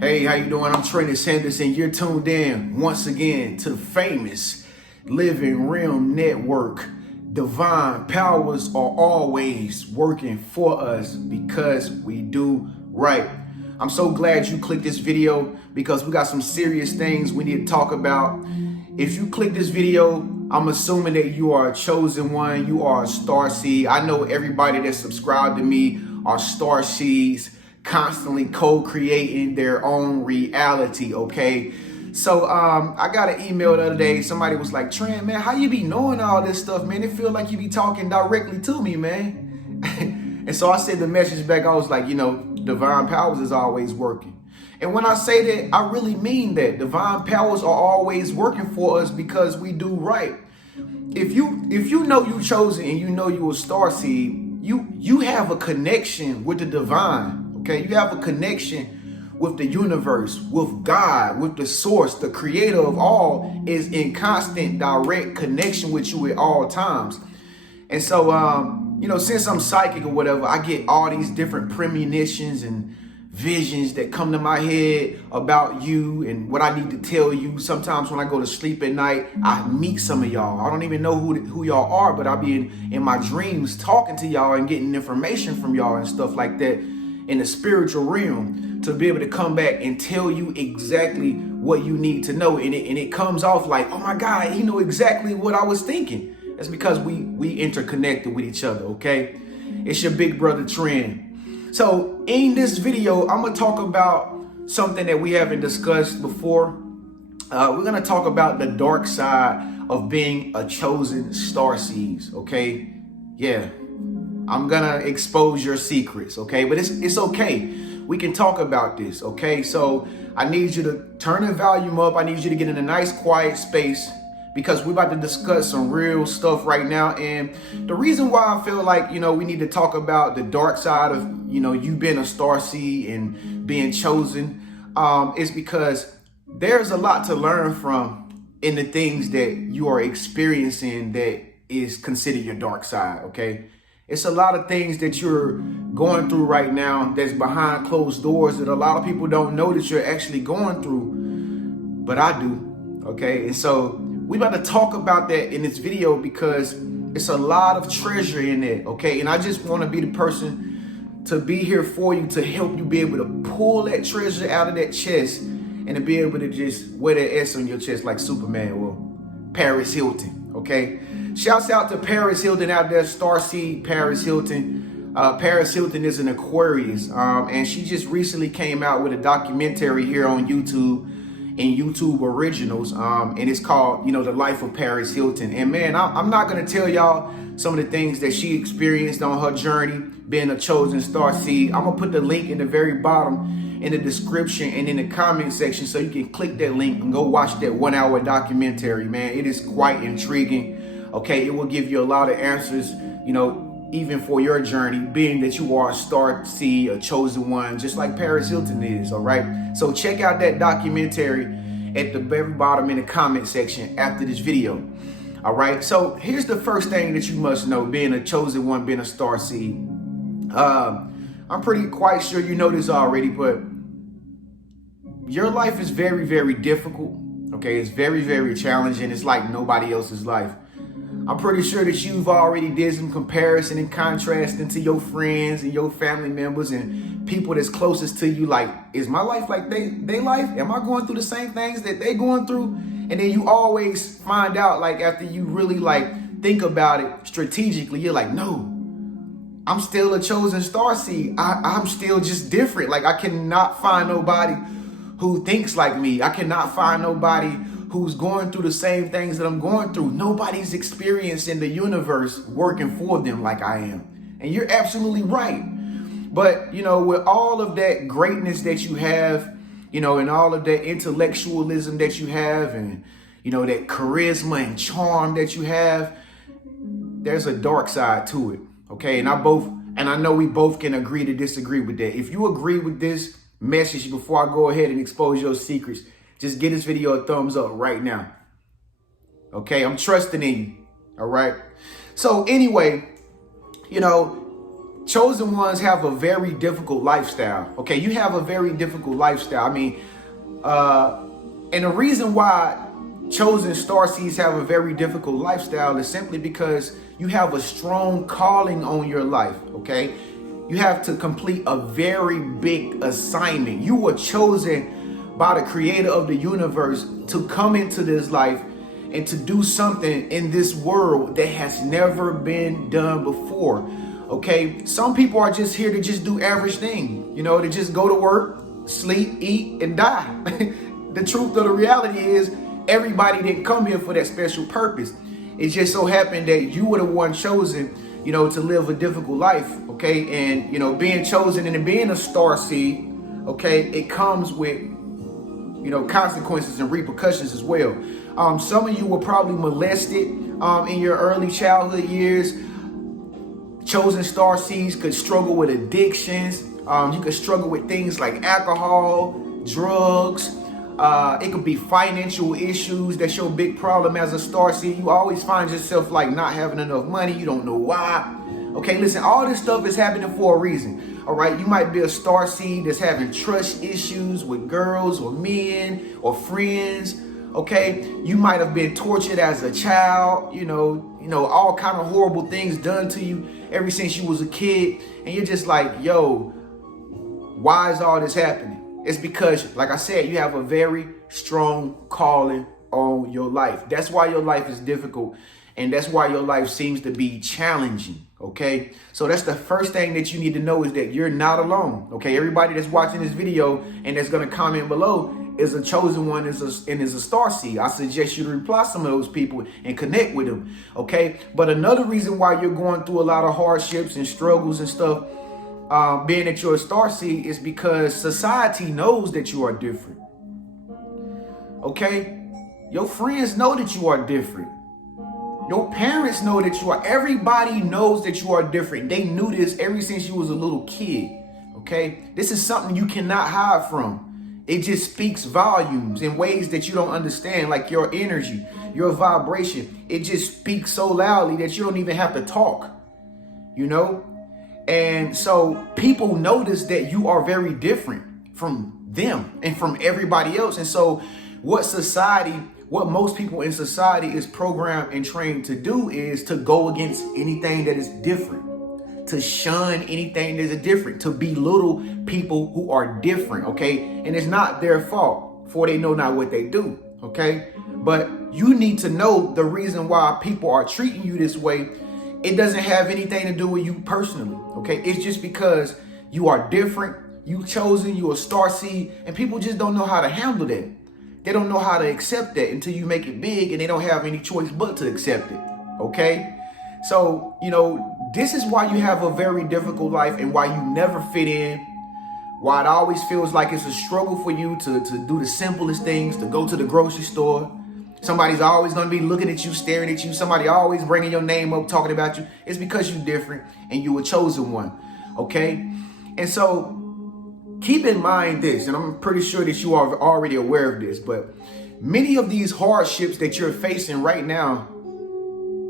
Hey, how you doing? I'm Trenius, and you're tuned in once again to the famous Living Realm Network. Divine powers are always working for us because we do right. I'm so glad you clicked this video because we got some serious things we need to talk about. If you click this video, I'm assuming that you are a chosen one. You are a starseed. I know everybody that's subscribed to me are starseeds, constantly co-creating their own reality, okay? So I got an email the other day. Somebody was like, Trent, man, how you be knowing all this stuff, man? It feel like you be talking directly to me, man. And so I sent the message back. I was like, divine powers is always working. And when I say that, I really mean that. Divine powers are always working for us because we do right. If you know you chosen and you know you a starseed, you have a connection with the divine, okay? You have a connection with the universe, with God, with the source. The creator of all is in constant direct connection with you at all times. And so, since I'm psychic or whatever, I get all these different premonitions and visions that come to my head about you and what I need to tell you. Sometimes when I go to sleep at night, I meet some of y'all. I don't even know who y'all are, but I'll be in my dreams talking to y'all and getting information from y'all and stuff like that in the spiritual realm to be able to come back and tell you exactly what you need to know. And it comes off like, oh my God, he knew exactly what I was thinking. That's because we interconnected with each other, okay? It's your big brother Tren. So in this video, I'm gonna talk about something that we haven't discussed before. We're gonna talk about the dark side of being a chosen starseed, okay? Yeah, I'm gonna expose your secrets, okay? But it's okay. We can talk about this, okay? So I need you to turn the volume up. I need you to get in a nice quiet space because we're about to discuss some real stuff right now. And the reason why I feel like, we need to talk about the dark side of, you being a starseed and being chosen is because there's a lot to learn from in the things that you are experiencing that is considered your dark side, okay? It's a lot of things that you're going through right now that's behind closed doors that a lot of people don't know that you're actually going through, but I do, okay? And so we're about to talk about that in this video because it's a lot of treasure in it, okay? And I just want to be the person to be here for you to help you be able to pull that treasure out of that chest and to be able to just wear that S on your chest like Superman or Paris Hilton, okay? Shouts out to Paris Hilton out there, Starseed Paris Hilton. Paris Hilton is an Aquarius, and she just recently came out with a documentary here on YouTube and YouTube Originals, and it's called, The Life of Paris Hilton. And man, I'm not gonna tell y'all some of the things that she experienced on her journey being a chosen starseed. I'm gonna put the link in the very bottom in the description and in the comment section so you can click that link and go watch that 1 hour documentary, man. It is quite intriguing, okay? It will give you a lot of answers, even for your journey, being that you are a starseed, a chosen one, just like Paris Hilton is, all right? So check out that documentary at the very bottom in the comment section after this video, all right? So here's the first thing that you must know, being a chosen one, being a starseed. I'm pretty quite sure you know this already, but your life is very, very difficult, okay? It's very, very challenging. It's like nobody else's life. I'm pretty sure that you've already did some comparison and contrasting to your friends and your family members and people that's closest to you. Like, is my life like they life? Am I going through the same things that they going through? And then you always find out, like, after you really think about it strategically, you're like, no, I'm still a chosen starseed. I'm still just different. Like, I cannot find nobody who thinks like me. I cannot find nobody who's going through the same things that I'm going through. Nobody's experiencing the universe working for them like I am. And you're absolutely right. But, with all of that greatness that you have, and all of that intellectualism that you have and, that charisma and charm that you have, there's a dark side to it. Okay. And I know we both can agree to disagree with that. If you agree with this message before I go ahead and expose your secrets, just give this video a thumbs up right now. Okay, I'm trusting in you. All right. So anyway, chosen ones have a very difficult lifestyle. Okay, you have a very difficult lifestyle. I mean, and the reason why chosen starseeds have a very difficult lifestyle is simply because you have a strong calling on your life. Okay, you have to complete a very big assignment. You were chosen by the creator of the universe to come into this life and to do something in this world that has never been done before. Okay, some people are just here to just do average things, you know, to just go to work, sleep, eat, and die. The truth of the reality is everybody didn't come here for that special purpose. It just so happened that you were the one chosen, you know, to live a difficult life. Okay, and you know, being chosen and being a star seed, okay, it comes with, you know, consequences and repercussions as well. Some of you were probably molested in your early childhood years. Chosen star seeds could struggle with addictions. You could struggle with things like alcohol, drugs. It could be financial issues. That's your big problem as a star seed. You always find yourself like not having enough money. You don't know why. Okay, listen, all this stuff is happening for a reason. All right, you might be a star seed that's having trust issues with girls or men or friends. Okay, you might have been tortured as a child, you know, all kind of horrible things done to you ever since you was a kid. And you're just like, yo, why is all this happening? It's because, like I said, you have a very strong calling on your life. That's why your life is difficult. And that's why your life seems to be challenging. Okay, so that's the first thing that you need to know, is that you're not alone. Okay, everybody that's watching this video and that's going to comment below is a chosen one, is a star seed. I suggest you to reply some of those people and connect with them. Okay, but another reason why you're going through a lot of hardships and struggles and stuff, being that you're a star seed, is because society knows that you are different. Okay, your friends know that you are different. Your parents know that you are. Everybody knows that you are different. They knew this ever since you was a little kid. Okay, this is something you cannot hide from. It just speaks volumes in ways that you don't understand, like your energy, your vibration. It just speaks so loudly that you don't even have to talk, you know? And so people notice that you are very different from them and from everybody else. And so what most people in society is programmed and trained to do is to go against anything that is different, to shun anything that is different, to belittle people who are different, okay? And it's not their fault, for they know not what they do, okay? But you need to know the reason why people are treating you this way. It doesn't have anything to do with you personally, okay? It's just because you are different, you chosen, you a star seed, and people just don't know how to handle that. They don't know how to accept that until you make it big, and they don't have any choice but to accept it, okay? So, you know, this is why you have a very difficult life and why you never fit in, why it always feels like it's a struggle for you to do the simplest things, to go to the grocery store. Somebody's always going to be looking at you, staring at you. Somebody always bringing your name up, talking about you. It's because you're different and you were chosen one, okay? And so keep in mind this, and I'm pretty sure that you are already aware of this, but many of these hardships that you're facing right now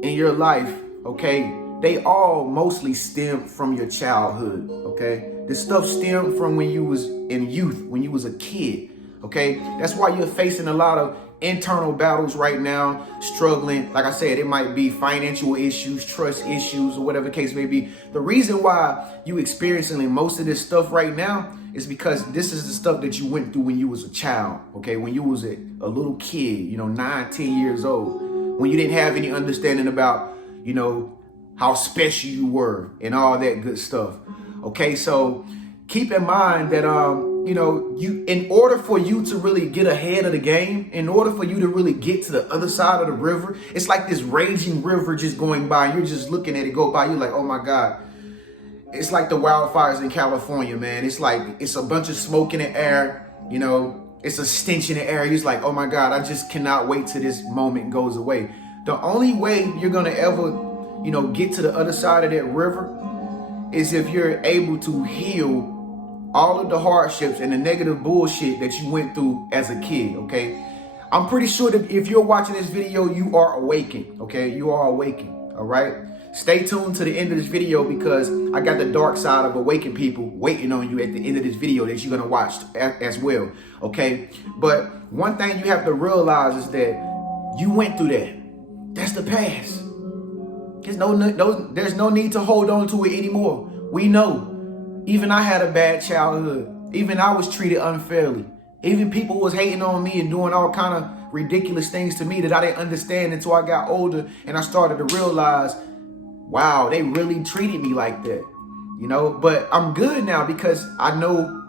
in your life, okay, they all mostly stem from your childhood, okay? This stuff stemmed from when you was in youth, when you was a kid, okay? That's why you're facing a lot of internal battles right now, struggling. Like I said, it might be financial issues, trust issues, or whatever the case may be. The reason why you experiencing most of this stuff right now is because this is the stuff that you went through when you was a child, okay? When you was a little kid, you know, 9, 10 years old, when you didn't have any understanding about, you know, how special you were and all that good stuff, okay? So keep in mind that, you know, in order for you to really get ahead of the game, in order for you to really get to the other side of the river, it's like this raging river just going by. You're just looking at it go by. You're like, oh my God. It's like the wildfires in California, man. It's like, it's a bunch of smoke in the air, you know, it's a stench in the air. You're just like, oh my God, I just cannot wait till this moment goes away. The only way you're going to ever, you know, get to the other side of that river is if you're able to heal all of the hardships and the negative bullshit that you went through as a kid, okay? I'm pretty sure that if you're watching this video, you are awakened, okay? You are awakened, all right? Stay tuned to the end of this video because I got the dark side of awaken people waiting on you at the end of this video that you're going to watch as well. Okay. But one thing you have to realize is that you went through that. That's the past. There's no need to hold on to it anymore. We know. Even I had a bad childhood. Even I was treated unfairly. Even people was hating on me and doing all kind of ridiculous things to me that I didn't understand until I got older and I started to realize, wow, they really treated me like that, you know. But I'm good now because I know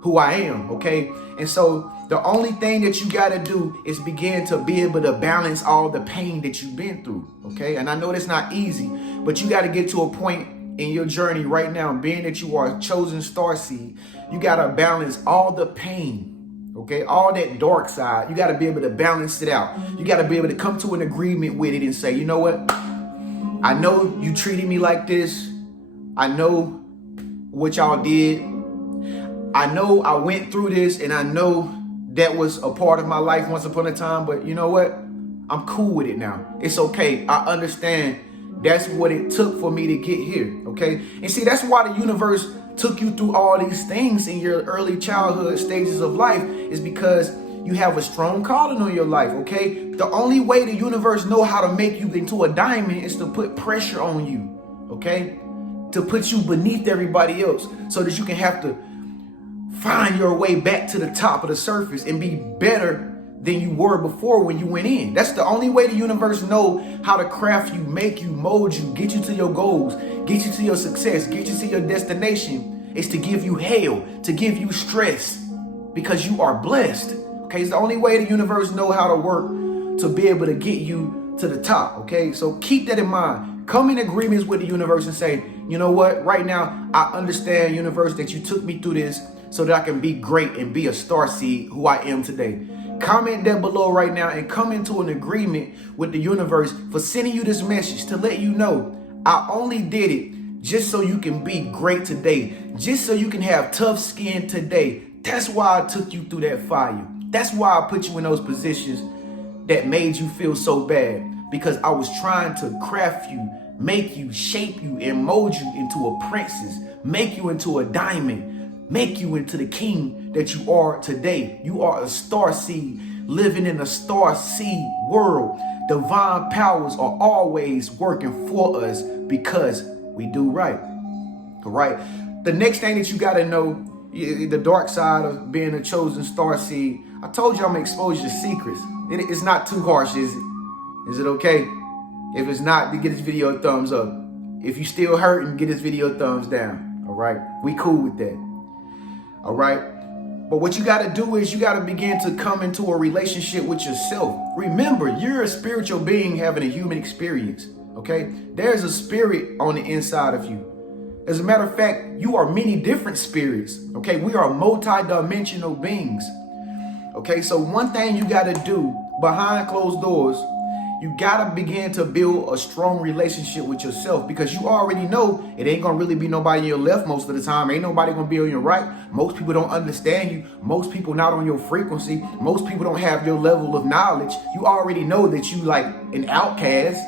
who I am, okay? And so the only thing that you got to do is begin to be able to balance all the pain that you've been through, okay? And I know that's not easy, but you got to get to a point in your journey right now, being that you are a chosen starseed, you got to balance all the pain. Okay, all that dark side, you got to be able to balance it out. You got to be able to come to an agreement with it and say, you know what? I know you treated me like this. I know what y'all did. I know I went through this and I know that was a part of my life once upon a time. But you know what? I'm cool with it now. It's okay. I understand that's what it took for me to get here. Okay. And see, that's why the universe took you through all these things in your early childhood stages of life, is because you have a strong calling on your life, okay? The only way the universe know how to make you into a diamond is to put pressure on you, okay? To put you beneath everybody else so that you can have to find your way back to the top of the surface and be better than you were before when you went in. That's the only way the universe know how to craft you, make you, mold you, get you to your goals, get you to your success, get you to your destination, is to give you hell, to give you stress, because you are blessed. Okay, it's the only way the universe know how to work to be able to get you to the top. Okay, so keep that in mind. Come in agreements with the universe and say, you know what, right now I understand, universe, that you took me through this so that I can be great and be a starseed who I am today. Comment down below right now and come into an agreement with the universe for sending you this message to let you know I only did it just so you can be great today, just so you can have tough skin today. That's why I took you through that fire. That's why I put you in those positions that made you feel so bad, because I was trying to craft you, make you, shape you, and mold you into a princess, make you into a diamond, make you into the king that you are today. You are a starseed living in a starseed world. Divine powers are always working for us because we do right. All right. The next thing that you got to know, the dark side of being a chosen starseed. I told you I'm gonna expose your secrets. It's not too harsh, is it? Is it okay? If it's not, then give this video a thumbs up. If you still hurting, give this video a thumbs down. All right. We cool with that. All right. But what you got to do is you got to begin to come into a relationship with yourself. Remember, you're a spiritual being having a human experience. Okay. There's a spirit on the inside of you. As a matter of fact, you are many different spirits. Okay. We are multi-dimensional beings. Okay. So one thing you got to do behind closed doors, you got to begin to build a strong relationship with yourself, because you already know it ain't going to really be nobody on your left most of the time. Ain't nobody going to be on your right. Most people don't understand you. Most people not on your frequency. Most people don't have your level of knowledge. You already know that you like an outcast.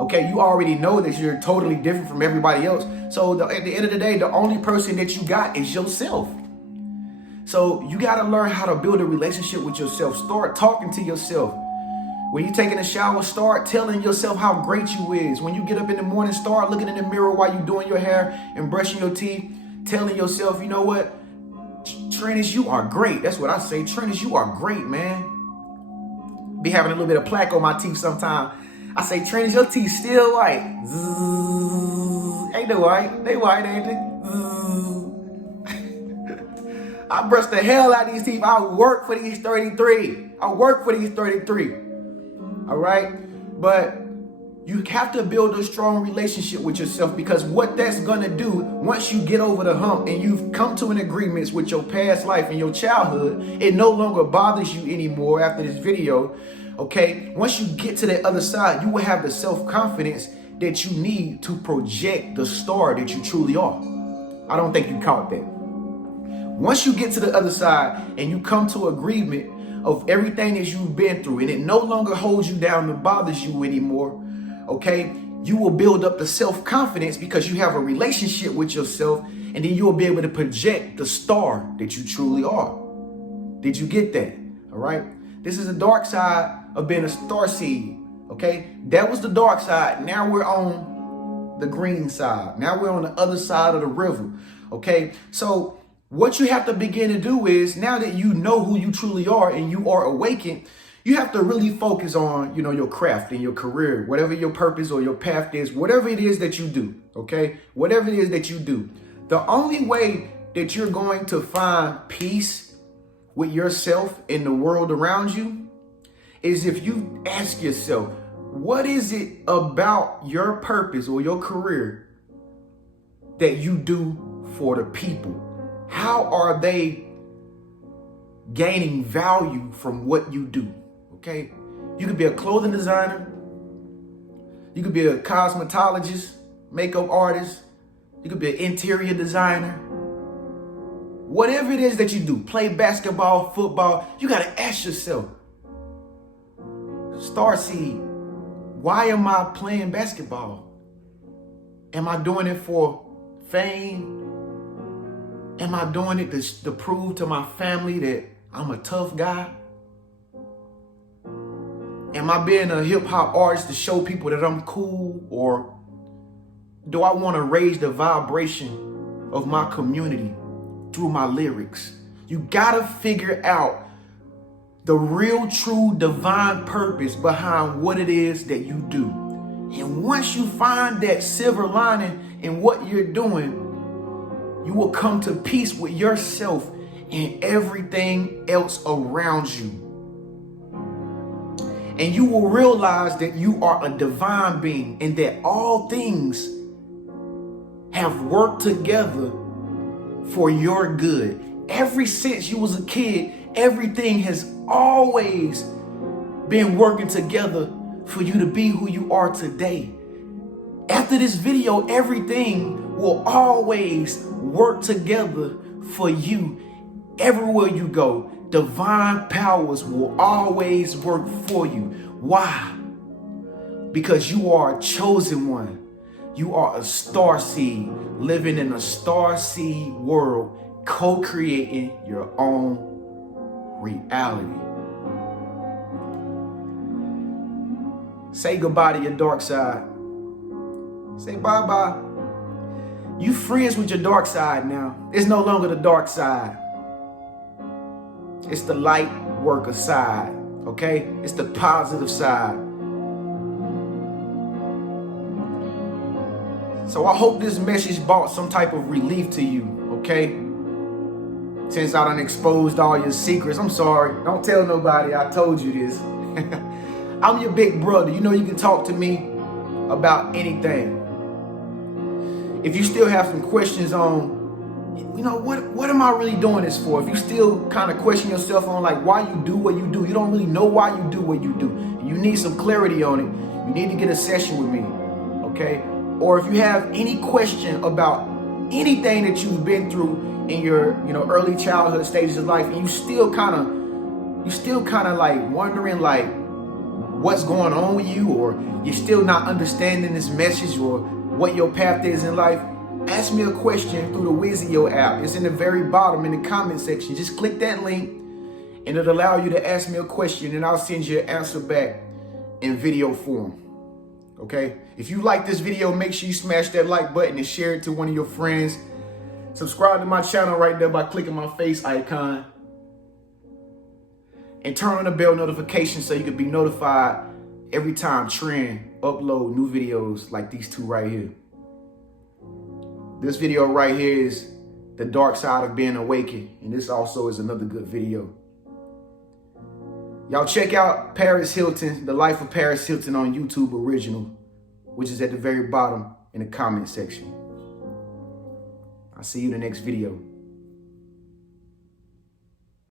Okay, you already know that you're totally different from everybody else. So at the end of the day, the only person that you got is yourself. So you got to learn how to build a relationship with yourself. Start talking to yourself. When you're taking a shower, start telling yourself how great you is. When you get up in the morning, start looking in the mirror while you're doing your hair and brushing your teeth, telling yourself, you know what? Trenius, you are great. That's what I say. Trenius, you are great, man. Be having a little bit of plaque on my teeth sometimes. I say, Trenius, your teeth still white. Zzz. Ain't they white? They white, ain't they? I brush the hell out of these teeth. I work for these 33. I work for these 33. All right. But you have to build a strong relationship with yourself, because what that's going to do, once you get over the hump and you've come to an agreement with your past life and your childhood, it no longer bothers you anymore after this video. Okay. Once you get to the other side, you will have the self-confidence that you need to project the star that you truly are. I don't think you caught that. Once you get to the other side and you come to agreement of everything that you've been through, and it no longer holds you down and bothers you anymore, okay, you will build up the self-confidence because you have a relationship with yourself, and then you'll be able to project the star that you truly are. Did you get that? All right. This is the dark side of being a starseed. Okay. That was the dark side. Now we're on the green side. Now we're on the other side of the river. Okay. So what you have to begin to do is, now that you know who you truly are and you are awakened, you have to really focus on, your craft and your career, whatever your purpose or your path is, whatever it is that you do. Okay. Whatever it is that you do. The only way that you're going to find peace with yourself and the world around you is if you ask yourself, what is it about your purpose or your career that you do for the people? How are they gaining value from what you do? Okay. You could be a clothing designer. You could be a cosmetologist, makeup artist. You could be an interior designer. Whatever it is that you do, play basketball, football, you got to ask yourself, Starseed, why am I playing basketball? Am I doing it for fame? Am I doing it to prove to my family that I'm a tough guy? Am I being a hip hop artist to show people that I'm cool? Or do I want to raise the vibration of my community through my lyrics? You gotta figure out the real, true, divine purpose behind what it is that you do. And once you find that silver lining in what you're doing, you will come to peace with yourself and everything else around you. And you will realize that you are a divine being and that all things have worked together for your good. Ever since you was a kid, everything has always been working together for you to be who you are today. After this video, everything will always work together for you. Everywhere you go, divine powers will always work for you. Why? Because you are a chosen one. You are a starseed living in a starseed world, co-creating your own reality. Say goodbye to your dark side. Say bye-bye. You friends with your dark side now. It's no longer the dark side. It's the light worker side, okay? It's the positive side. So I hope this message brought some type of relief to you, okay? Since I done exposed all your secrets, I'm sorry. Don't tell nobody I told you this. I'm your big brother. You know you can talk to me about anything. If you still have some questions on, what am I really doing this for? If you still kind of question yourself on like why you do what you do, you don't really know why you do what you do. You need some clarity on it. You need to get a session with me, okay? Or if you have any question about anything that you've been through in your, early childhood stages of life, and you still kind of like wondering like what's going on with you, or you're still not understanding this message or what your path is in life, ask me a question through the Wizio app. It's in the very bottom in the comment section. Just click that link and it'll allow you to ask me a question and I'll send you an answer back in video form. Okay? If you like this video, make sure you smash that like button and share it to one of your friends. Subscribe to my channel right there by clicking my face icon. And turn on the bell notification so you can be notified every time Tren upload new videos like these two right here. This video right here is the dark side of being awakened. And this also is another good video. Y'all check out Paris Hilton, The Life of Paris Hilton on YouTube original, which is at the very bottom in the comment section. I'll see you in the next video.